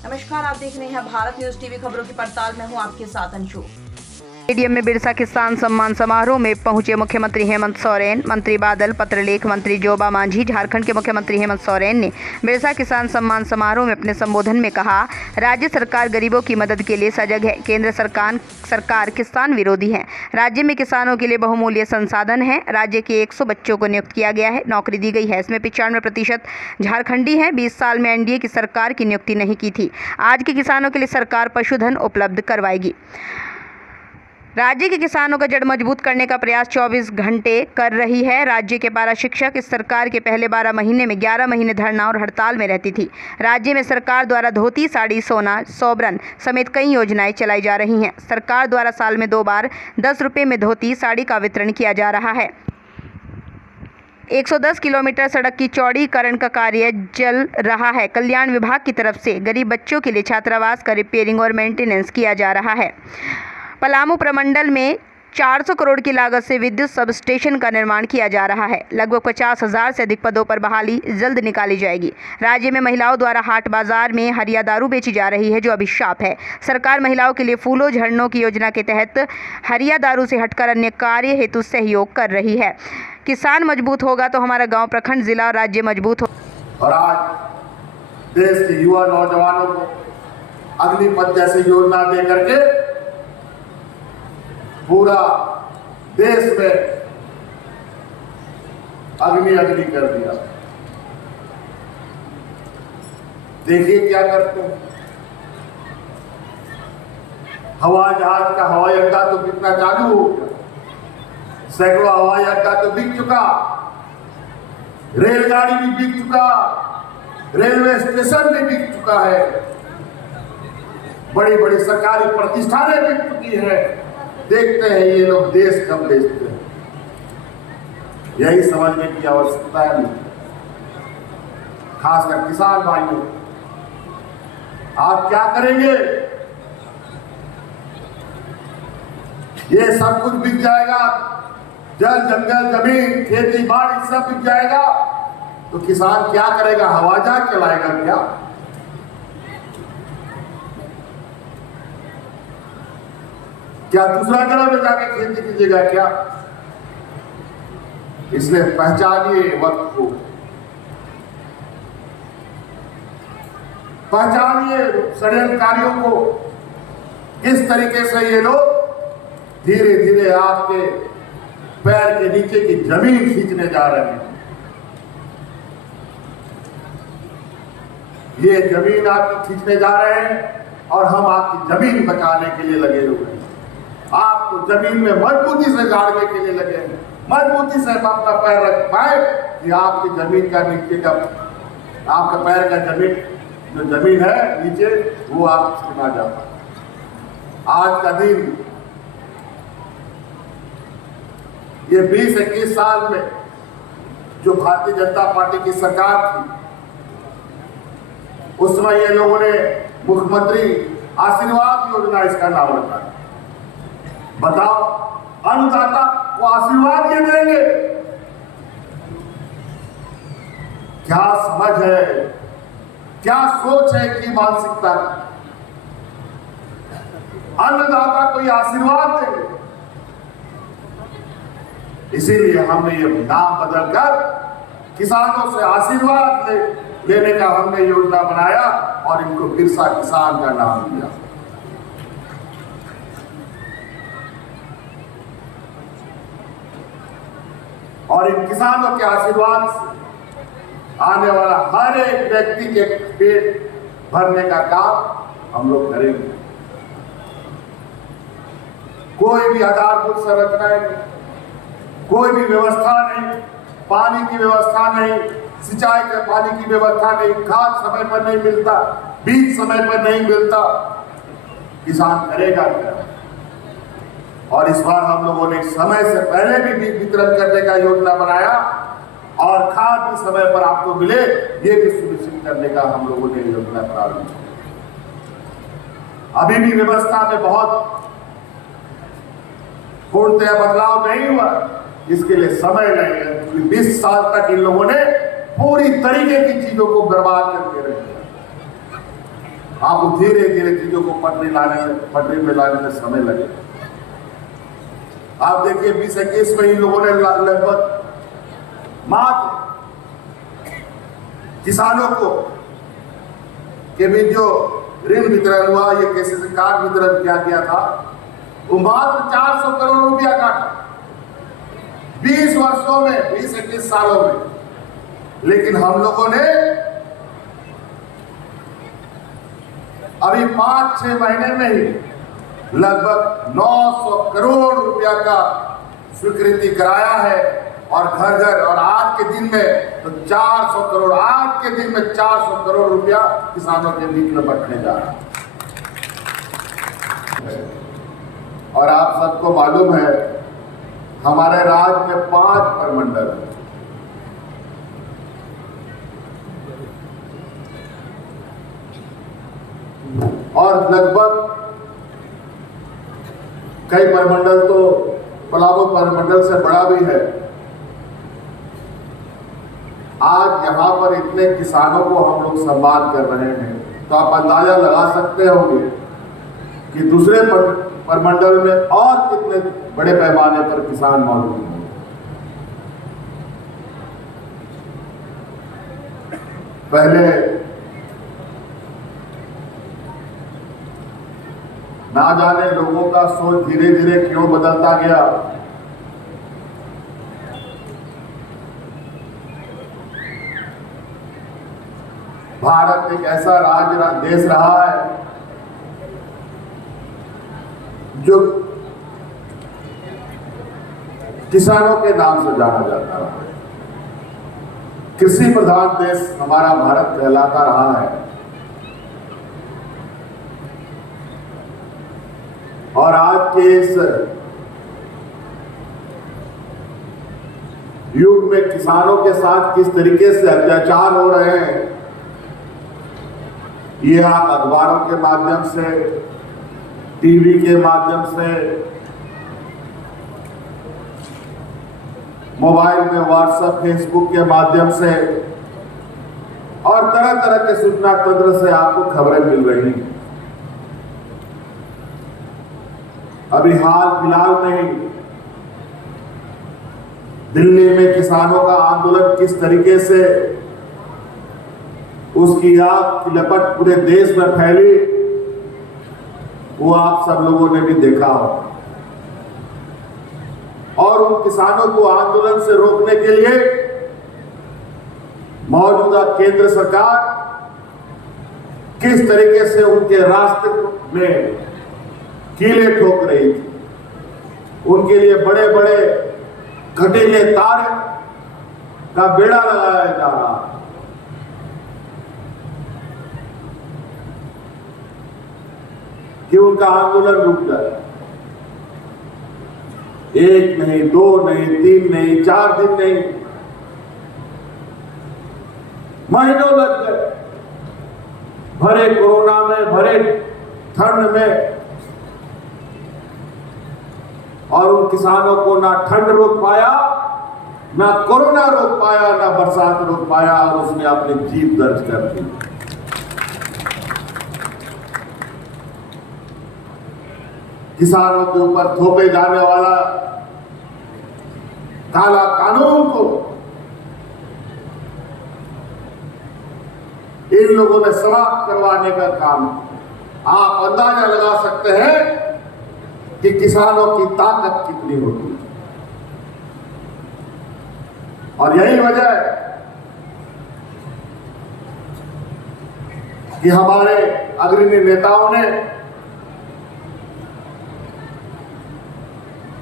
नमस्कार, आप देख रहे हैं भारत न्यूज टीवी खबरों की पड़ताल में हूं आपके साथ अंशु। स्टेडियम में बिरसा किसान सम्मान समारोह में पहुंचे मुख्यमंत्री हेमंत सोरेन, मंत्री बादल, पत्रलेख मंत्री जोबा मांझी। झारखंड के मुख्यमंत्री हेमंत सोरेन ने बिरसा किसान सम्मान समारोह में अपने संबोधन में कहा, राज्य सरकार गरीबों की मदद के लिए सजग है। केंद्र सरकार किसान विरोधी है। राज्य में किसानों के लिए बहुमूल्य संसाधन है। राज्य के 100 बच्चों को नियुक्त किया गया है, नौकरी दी गई है। इसमें 95% झारखंडी हैं। 20 साल में एनडीए की सरकार की नियुक्ति नहीं की थी। आज के किसानों के लिए सरकार पशुधन उपलब्ध करवाएगी। राज्य के किसानों का जड़ मजबूत करने का प्रयास 24 घंटे कर रही है। राज्य के पारा शिक्षक इस सरकार के पहले 12 महीने में 11 महीने धरना और हड़ताल में रहती थी। राज्य में सरकार द्वारा धोती, साड़ी, सोना, सोबरन समेत कई योजनाएं चलाई जा रही हैं। सरकार द्वारा साल में 2 बार 10 रुपये में धोती, साड़ी का वितरण किया जा रहा है। 110 किलोमीटर सड़क की चौड़ीकरण का कार्य चल रहा है। कल्याण विभाग की तरफ से गरीब बच्चों के लिए छात्रावास का रिपेयरिंग और मेंटेनेंस किया जा रहा है। पलामू प्रमंडल में 400 करोड़ की लागत से विद्युत सब स्टेशन का निर्माण किया जा रहा है। लगभग 50,000 से अधिक पदों पर बहाली जल्द निकाली जाएगी। राज्य में महिलाओं द्वारा हाट बाजार में हरिया दारू बेची जा रही है, जो अभिशाप है। सरकार महिलाओं के लिए फूलों झरनों की योजना के तहत हरिया दारू से हटकर अन्य कार्य हेतु सहयोग कर रही है। किसान मजबूत होगा तो हमारा गाँव, प्रखंड, जिला और राज्य मजबूत हो। और आज देश के युवा नौजवानों को अग्निपथ जैसी योजना दे करके पूरा देश में अग्नि कर दिया। देखिए क्या करते हैं। हवाई जहाज का हवाई अड्डा तो कितना चालू हो गया, सैकड़ों हवाई अड्डा तो बिक चुका, रेलगाड़ी भी बिक चुका, रेलवे स्टेशन भी बिक चुका है, बड़ी बड़ी सरकारी प्रतिष्ठानें बिक चुकी है। देखते हैं ये लोग देश कब बेचते हैं, यही समझने की आवश्यकता है। खासकर किसान भाइयों, आप क्या करेंगे? ये सब कुछ बिक जाएगा, जल जंगल जमीन खेती बाड़ी सब बिक जाएगा, तो किसान क्या करेगा? हवाई जहाज चलाएगा क्या? क्या दूसरा जगह में जाके खेती कीजिएगा क्या? इसलिए पहचानिए वक्त को, पहचानिए षड्यंत्रकारियों को। किस तरीके से ये लोग धीरे धीरे आपके पैर के नीचे की जमीन खींचने जा रहे हैं। ये जमीन आपकी खींचने जा रहे हैं और हम आपकी जमीन बचाने के लिए लगे हुए हैं। आपको जमीन में मजबूती से गाड़ने के लिए लगे हैं। मजबूती से अपना पैर रख पाए कि आपकी जमीन का नीचे का, आपका पैर का जमीन जो जमीन है नीचे, वो आपसे ना जा पाए। आज का दिन, ये 20-21 साल में जो भारतीय जनता पार्टी की सरकार थी, उस समय ये लोगों ने मुख्यमंत्री आशीर्वाद योजना इसका नाम रखा। बताओ, अन्नदाता को आशीर्वाद ये देंगे? क्या समझ है, क्या सोच है कि मानसिकता? अन्नदाता को ये आशीर्वाद देंगे। इसीलिए हमने ये नाम बदलकर किसानों से आशीर्वाद लेने का हमने योजना बनाया और इनको बिरसा किसान का नाम दिया। और इन किसानों के आशीर्वाद से आने वाला हर एक व्यक्ति के पेट भरने का काम हम लोग करेंगे। कोई भी आधारभूत संरचना नहीं, कोई भी व्यवस्था नहीं, पानी की व्यवस्था नहीं, सिंचाई के पानी की व्यवस्था नहीं, खाद समय पर नहीं मिलता, बीज समय पर नहीं मिलता, किसान करेगा क्या? और इस बार हम लोगों ने समय से पहले भी बीज वितरण करने का योजना बनाया और खाद भी समय पर आपको मिले, ये भी सुनिश्चित करने का हम लोगों ने योजना प्रारंभ की। अभी भी व्यवस्था में बहुत पूर्णतः बदलाव नहीं हुआ, इसके लिए समय लगेगा। 20 साल तक इन लोगों ने पूरी तरीके की चीजों को बर्बाद करके रख दिया। आपको धीरे धीरे चीजों को पटरी में लाने में समय लगेगा। आप देखिए 20-21 में इन लोगों ने लगभग मात्र किसानों को के भी जो ऋण वितरण हुआ, ये कैसे से कार्ड वितरण किया गया था, वो मात्र 400 करोड़ रुपया का था 20 वर्षों में, 20-21 सालों में। लेकिन हम लोगों ने अभी 5-6 महीने में ही लगभग 900 करोड़ रुपया का स्वीकृति कराया है। और घर घर, और आज के दिन में तो 400 करोड़, आज के दिन में 400 करोड़ रुपया किसानों के बीच में बंटने जा रहा है। और आप सबको मालूम है हमारे राज्य में 5 प्रमंडल है। और लगभग कई प्रमंडल तो पलामू प्रमंडल से बड़ा भी है। आज यहाँ पर इतने किसानों को हम लोग सम्मान कर रहे हैं, तो आप अंदाजा लगा सकते होंगे कि दूसरे प्रमंडल में और कितने बड़े पैमाने पर किसान मौजूद हैं। पहले ना जाने लोगों का सोच धीरे धीरे क्यों बदलता गया। भारत एक ऐसा देश रहा है जो किसानों के नाम से जाना जाता है। कृषि प्रधान देश हमारा भारत कहलाता रहा है। और आज के इस युग में किसानों के साथ किस तरीके से अत्याचार हो रहे हैं, ये आप अखबारों के माध्यम से, टीवी के माध्यम से, मोबाइल में व्हाट्सएप, फेसबुक के माध्यम से और तरह तरह के सूचना तंत्र से आपको खबरें मिल रही हैं। अभी हाल फिलहाल में ही दिल्ली में किसानों का आंदोलन किस तरीके से उसकी आग की लपट पूरे देश में फैली, वो आप सब लोगों ने भी देखा हो। और उन किसानों को आंदोलन से रोकने के लिए मौजूदा केंद्र सरकार किस तरीके से उनके रास्ते में कीले ठोक रही थी। उनके लिए बड़े बड़े घटीले तारे का बेड़ा लगाया जा रहा है। कि उनका आंदोलन रुक जाए। 1 नहीं, 2 नहीं, 3 नहीं, 4 दिन नहीं, महीनों लग गए। भरे कोरोना में, भरे ठंड में, और उन किसानों को ना ठंड रोक पाया, ना कोरोना रोक पाया, ना बरसात रोक पाया, और उसने अपनी जीत दर्ज कर दी। किसानों के ऊपर थोपे जाने वाला काला कानून को इन लोगों ने समाप्त करवाने का काम, आप अंदाजा लगा सकते हैं कि किसानों की ताकत कितनी होती है। और यही वजह है कि हमारे अग्रणी नेताओं ने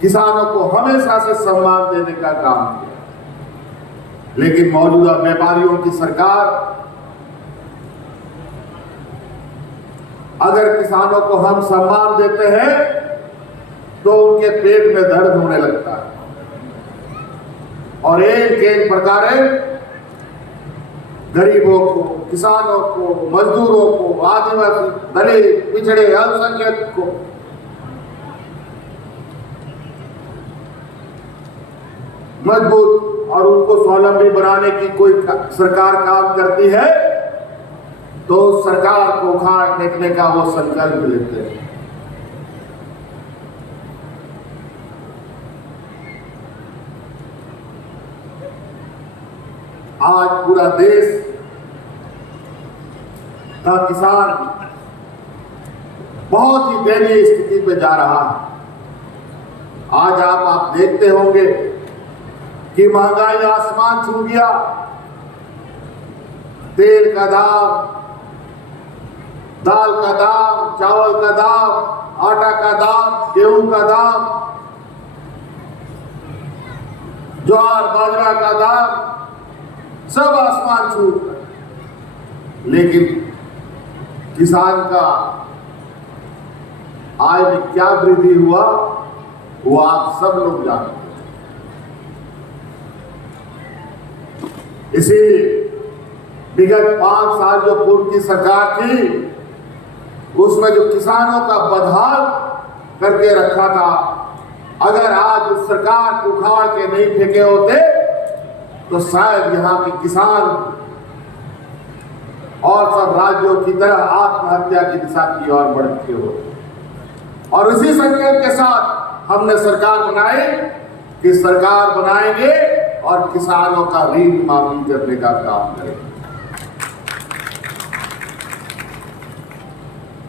किसानों को हमेशा से सम्मान देने का काम किया। लेकिन मौजूदा व्यापारियों की सरकार अगर किसानों को हम सम्मान देते हैं तो उनके पेट में दर्द होने लगता है, और एक प्रकार गरीबों को, किसानों को, मजदूरों को, आदिवासी, दलित, पिछड़े, अल्पसंख्यक को मजबूत और उनको स्वावलंबी बनाने की कोई सरकार काम करती है तो सरकार को उखाड़ फेंकने का वो संकल्प लेते हैं। आज पूरा देश का किसान बहुत ही दयनीय स्थिति पे जा रहा है। आज आप देखते होंगे कि महंगाई आसमान छू गया। तेल का दाम, दाल का दाम, चावल का दाम, आटा का दाम, गेहूं का दाम, ज्वार बाजरा का दाम सब आसमान छू। लेकिन किसान का आय में क्या वृद्धि हुआ वो आप सब लोग जानते हैं। इसीलिए विगत 5 साल जो पूर्व की सरकार थी उसमें जो किसानों का बदहाल करके रखा था, अगर आज उस सरकार को उखाड़ के नहीं फेंके होते तो शायद यहाँ के किसान और सब राज्यों की तरह आत्महत्या की दिशा की ओर बढ़ते हो। और इसी संकल्प के साथ हमने सरकार बनाई कि सरकार बनाएंगे और किसानों का ऋण माफी करने का काम करेंगे।